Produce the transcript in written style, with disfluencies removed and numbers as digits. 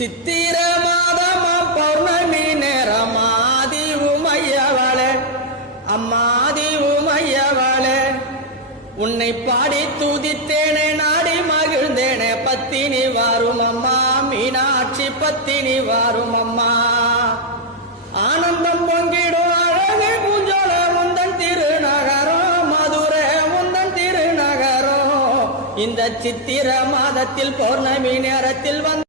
சித்திர மாதமா பௌர்ணமி நேரமாதி உமையவளே அம்மாதி உமையவளே உன்னை பாடி துதித்தேனே நாடி மகிழ்ந்தேனே பத்தினி வாரும் அம்மா மீனாட்சி பத்தினி வாரும் அம்மா ஆனந்தம் பொங்கிடும் அழகு பூஞ்சோல முந்தன் திருநகரம் மதுரை முந்தன் திருநகரம் இந்த சித்திர மாதத்தில் பௌர்ணமி நேரத்தில் வந்து